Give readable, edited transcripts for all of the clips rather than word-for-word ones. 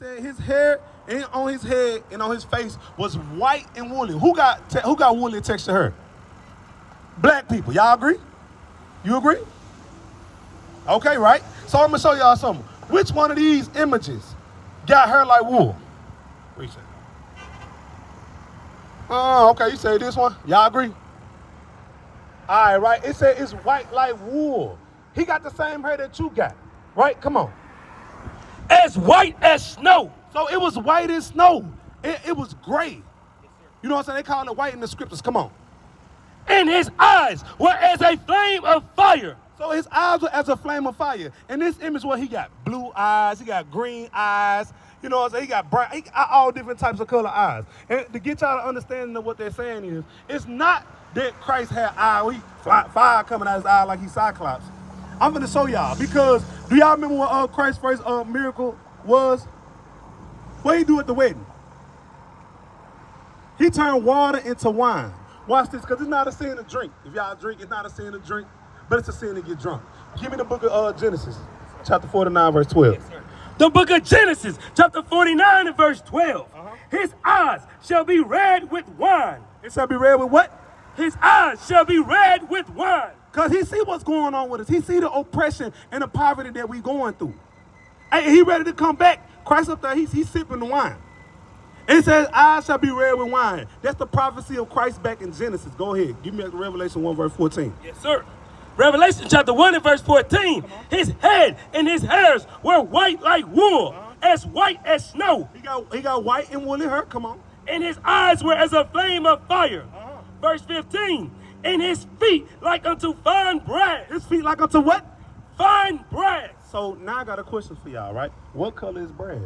said his hair and on his head and on his face was white and woolly. Who got woolly texture hair? Black people. Y'all agree? You agree? Okay, right? So I'm gonna show y'all something. Which one of these images got hair like wool? What you say? Oh, okay, you say this one? Y'all agree? All right, right? It said it's white like wool. He got the same hair that you got, right? Come on. As white as snow. So it was white as snow. It was gray. You know what I'm saying? They call it white in the scriptures. Come on. And his eyes were as a flame of fire. So his eyes were as a flame of fire. And this image, what he got? Blue eyes. He got green eyes. You know what I'm saying? He got brown. He got all different types of color eyes. And to get y'all to understanding of what they're saying is, it's not that Christ had fire coming out of his eye like he's Cyclops. I'm going to show y'all because do y'all remember what Christ's first miracle was? What he do at the wedding? He turned water into wine. Watch this, because it's not a sin to drink. If y'all drink, it's not a sin to drink, but it's a sin to get drunk. Give me the book of Genesis, chapter 49, verse 12. Yes, sir. The book of Genesis, chapter 49 and verse 12. His eyes shall be red with wine. It shall be red with what? His eyes shall be red with wine. Because he see what's going on with us. He see the oppression and the poverty that we going through. Hey, he ready to come back. Christ up there, he's sipping the wine. It says, eyes shall be red with wine. That's the prophecy of Christ back in Genesis. Go ahead. Give me Revelation 1, verse 14. Yes, sir. Revelation chapter 1 and verse 14. His head and his hairs were white like wool, as white as snow. He got white and woolly hair. Come on. And his eyes were as a flame of fire. Verse 15. And his feet like unto fine brass. His feet like unto what? Fine brass. So now I got a question for y'all, right? What color is brass?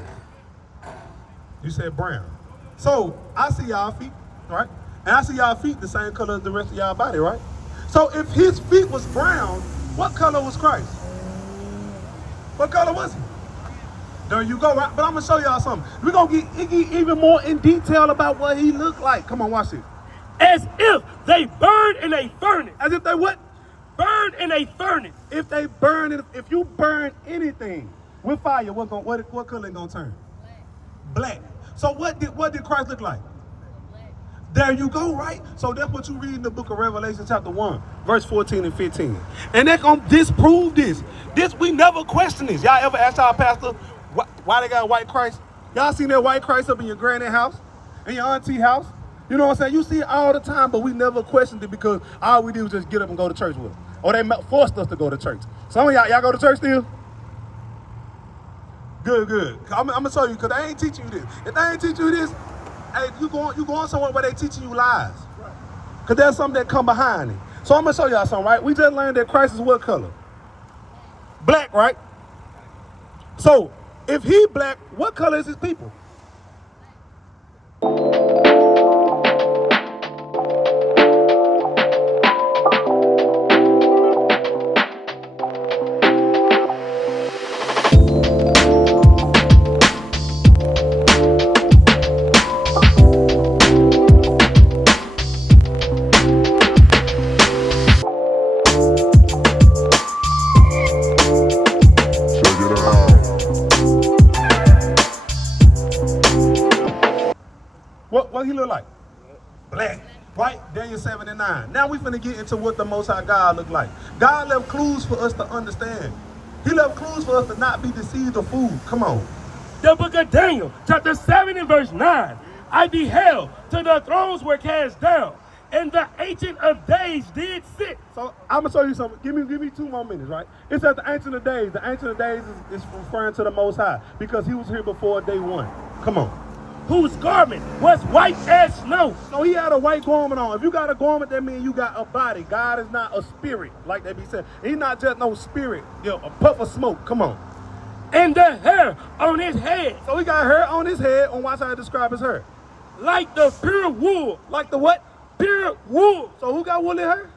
You said brown. So I see y'all feet, right? And I see y'all feet the same color as the rest of y'all body, right? So if his feet was brown, what color was Christ? What color was he? There you go, right? But I'm gonna show y'all something. We're gonna get even more in detail about what he looked like. Come on, watch it. As if they burned in a furnace. As if they what? Burned in a furnace. If they burn it, if you burn anything with fire, what color it gonna turn? Black. So what did Christ look like? There you go, right? So that's what you read in the book of Revelation chapter 1, verse 14 and 15. And they're going to disprove this. We never question this. Y'all ever ask our pastor why they got a white Christ? Y'all seen that white Christ up in your granny house? In your auntie house? You know what I'm saying? You see it all the time, but we never questioned it because all we did was just get up and go to church with them. Or they forced us to go to church. Some of y'all go to church still? Good. I'm going to show you because they ain't teaching you this. If they ain't teaching you this, hey, you going somewhere where they teaching you lies. Because there's something that come behind it. So I'm going to show y'all something, right? We just learned that Christ is what color? Black, right? So if he black, what color is his people? What he look like? Black, right? Daniel 7 and 9. Now we finna get into what the Most High God look like. God left clues for us to understand. He left clues for us to not be deceived or fooled. Come on. The book of Daniel, chapter 7 and verse 9. I beheld till the thrones were cast down, and the Ancient of Days did sit. So I'm gonna show you something. Give me 2 more minutes, right? It says the Ancient of Days. The Ancient of Days is referring to the Most High because he was here before day 1. Come on. Whose garment was white as snow. So he had a white garment on. If you got a garment, that means you got a body. God is not a spirit, like they be saying. He's not just no spirit, a puff of smoke. Come on. And the hair on his head. So he got hair on his head. On watch how I describe his hair. Like the pure wool. Like the what? Pure wool. So who got woolly hair?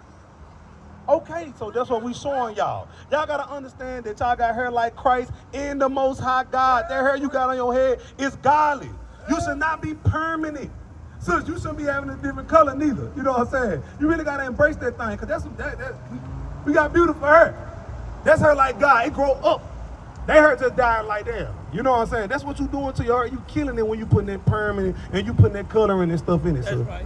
Okay, so that's what we showing y'all. Y'all got to understand that y'all got hair like Christ in the Most High God. That hair you got on your head is godly. You should not be permanent. Sis, you shouldn't be having a different color neither. You know what I'm saying? You really got to embrace that thing because we got beautiful hair. That's hair like God. It grow up. They hurt just dying like that. You know what I'm saying? That's what you doing to your heart. You killing it when you putting that permanent and you putting that coloring and stuff in it. That's right.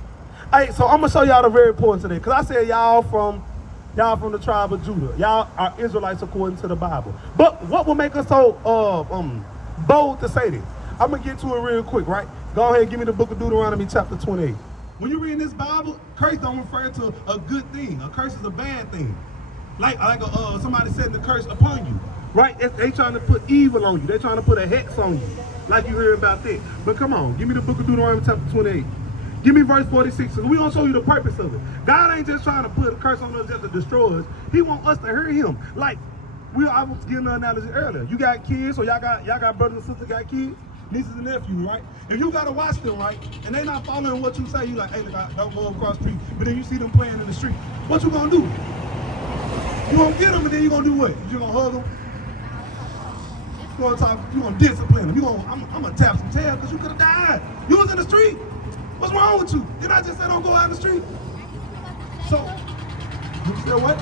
Hey, so I'm gonna show y'all the very important today, cause I said y'all from the tribe of Judah. Y'all are Israelites according to the Bible. But what will make us so bold to say this? I'm gonna get to it real quick, right? Go ahead and give me the book of Deuteronomy chapter 28. When you read this Bible, curse don't refer to a good thing. A curse is a bad thing. Like somebody setting the curse upon you, right? They trying to put evil on you. They trying to put a hex on you, like you heard about that. But come on, give me the book of Deuteronomy chapter 28. Give me verse 46. We're going to show you the purpose of it. God ain't just trying to put a curse on us just to destroy us. He want us to hear him. Like, I was giving an analogy earlier. You got kids, so y'all got brothers and sisters got kids, nieces and nephews, right? If you got to watch them, right, and they not following what you say, you like, hey, look, don't go across the street. But then you see them playing in the street. What you going to do? You going to get them, and then you going to do what? You going to hug them? You going to talk? You going to discipline them? I'm going to tap some tail because you could have died. You was in the street. What's wrong with you? Did I just say don't go out in the street? So, you said what?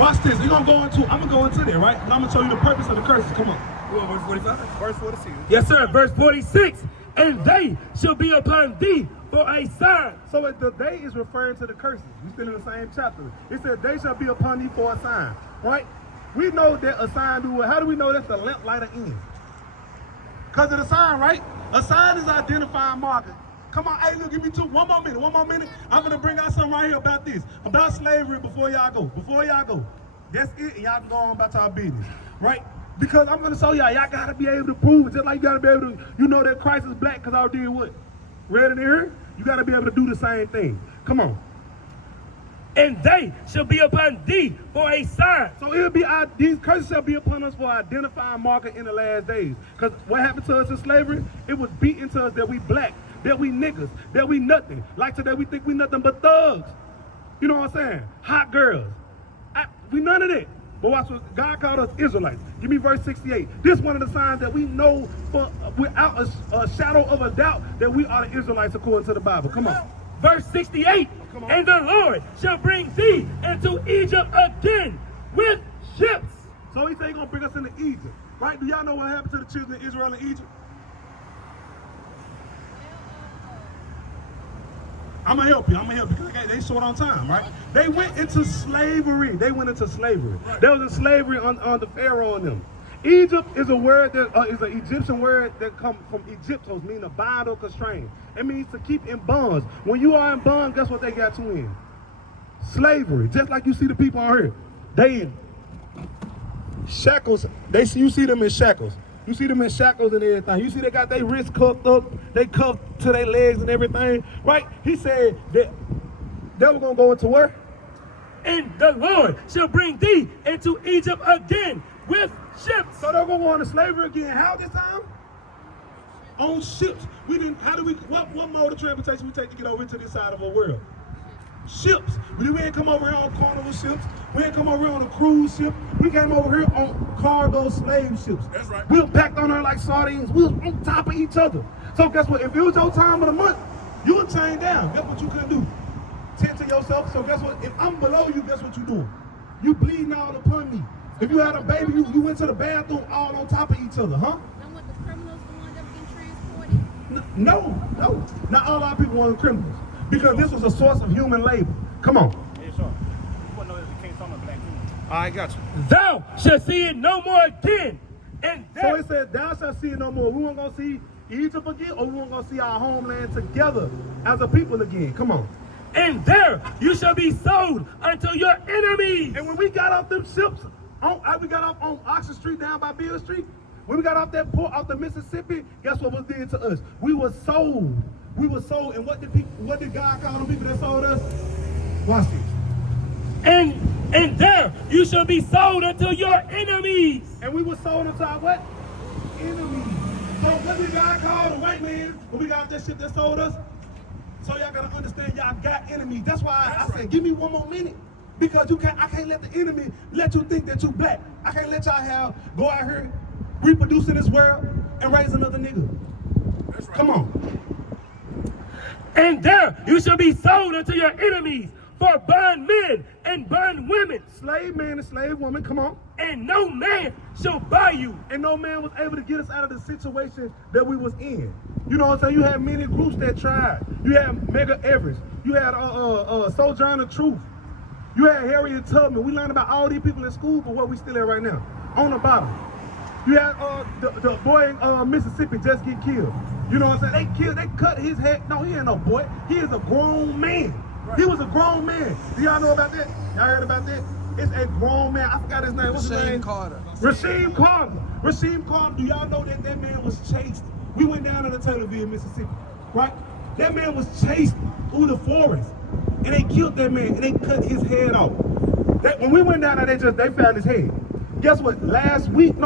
Watch this. I'm gonna go into there, right? And I'm gonna show you the purpose of the curses. Come on. You want verse 45? Verse 46. Yes, sir. Verse 46. And they shall be upon thee for a sign. So the they is referring to the curses. We still in the same chapter. It said they shall be upon thee for a sign, right? We know that a sign do what? How do we know that's the lamp lighter in? Because of the sign, right? A sign is identifying marker. Come on, hey, look, give me one more minute. I'm gonna bring out something right here about this, about slavery before y'all go. That's it, and y'all can go on about y'all business, right? Because I'm gonna show y'all gotta be able to prove it, just like you gotta be able to, you know that Christ is black because I did what? Read it here? You gotta be able to do the same thing. Come on. And they shall be upon thee for a sign. So these curses shall be upon us for identifying marker in the last days. Because what happened to us in slavery? It was beaten to us that we black, that we niggas, that we nothing. Like today we think we nothing but thugs. You know what I'm saying? Hot girls. We none of that. But watch what God called us Israelites. Give me verse 68. This is one of the signs that we know without a shadow of a doubt that we are the Israelites according to the Bible. Come on. Verse 68. And the Lord shall bring thee into Egypt again with ships. So he said he's going to bring us into Egypt. Right? Do y'all know what happened to the children of Israel in Egypt? I'm going to help you because they short on time, right? They went into slavery. Right. There was a slavery on the Pharaoh on them. Egypt is a word that is an Egyptian word that comes from Egyptos, meaning to bind or constrain. It means to keep in bonds. When you are in bonds, guess what they got you in? Slavery. Just like you see the people on here. They in shackles. You see them in shackles. You see them in shackles and everything. You see they got their wrists cuffed up. They cuffed to their legs and everything. Right? He said that they were going to go into where? And the Lord shall bring thee into Egypt again with ships. So they're going to go into slavery again. How this time? On ships. What mode of transportation we take to get over into this side of the world? Ships. We didn't come over here on carnival ships. We didn't come over here on a cruise ship. We came over here on cargo slave ships. That's right. We were packed on there like sardines. We was on top of each other. So guess what? If it was your time of the month, you would chain down. Guess what you couldn't do? Tend to yourself. So guess what? If I'm below you, guess what you doing? You bleeding all upon me. If you had a baby, you went to the bathroom all on top of each other, huh? No. Not all our people want criminals. Because this was a source of human labor. Come on. Yeah, sure. You wouldn't know that the king talking about black people. I got you. Thou shalt see it no more again. And so it said, thou shalt see it no more. We weren't going to see Egypt again, or we weren't going to see our homeland together as a people again. Come on. And there you shall be sold unto your enemies. And when we got off them ships, we got off on Oxford Street down by Beale Street, when we got off that port, off the Mississippi, guess what was did to us? We were sold. And what did God call them people that sold us? Watch this. And there you shall be sold unto your enemies. And we were sold unto our what? Enemies. So what did God call the white man when we got off that ship that sold us? So y'all gotta understand y'all got enemies. That's why I said, give me one more minute. Because I can't let the enemy let you think that you black. I can't let y'all go out here, reproduce in this world, and raise another nigga. That's right. Come on. And there you shall be sold unto your enemies for bondmen and bondwomen. Slave man and slave woman, come on. And no man shall buy you. And no man was able to get us out of the situation that we was in. You know what I'm saying? You had many groups that tried. You had Mega Everest. You had Sojourner Truth. You had Harriet Tubman. We learned about all these people in school, but where we still at right now? On the bottom. You had the boy in Mississippi just get killed. You know what I'm saying? They cut his head. No, he ain't no boy. He is a grown man. Right. He was a grown man. Do y'all know about that? Y'all heard about that? It's a grown man. I forgot his name. What's his name? Rasheem Carter. Rasheem Carter. Do y'all know that man was chased? We went down to the Taylorville, Mississippi, right? That man was chased through the forest, and they killed that man, and they cut his head off. When we went down there, they found his head. Guess what? Last week,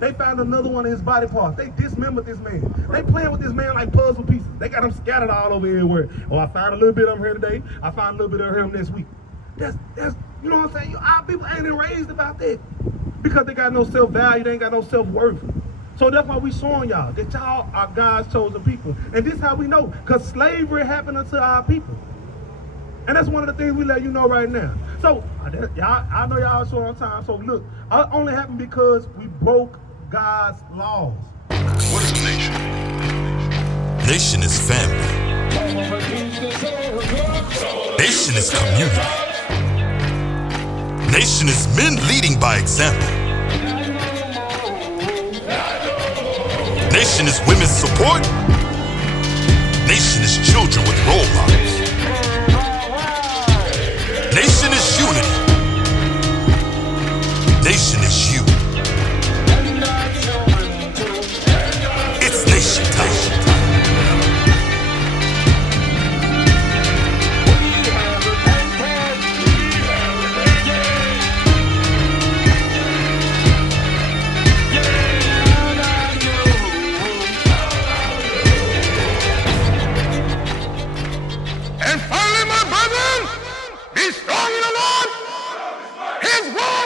they found another one of his body parts. They dismembered this man. They playing with this man like puzzle pieces. They got him scattered all over everywhere. Oh, I found a little bit of him here today. I found a little bit of him next week. That's you know what I'm saying? Our people ain't raised about that because they got no self-value. They ain't got no self-worth. So that's why we showing y'all that y'all are God's chosen people. And this is how we know, because slavery happened unto our people. And that's one of the things we let you know right now. So, I know y'all short on time. So look, it only happened because we broke God's laws. What is a nation? Nation is family. Nation is community. Nation is men leading by example. Nation is women's support. Nation is children with role models. Nation is unity. Nation is you. It's nation time. And finally, my brethren, be strong in the Lord, His word.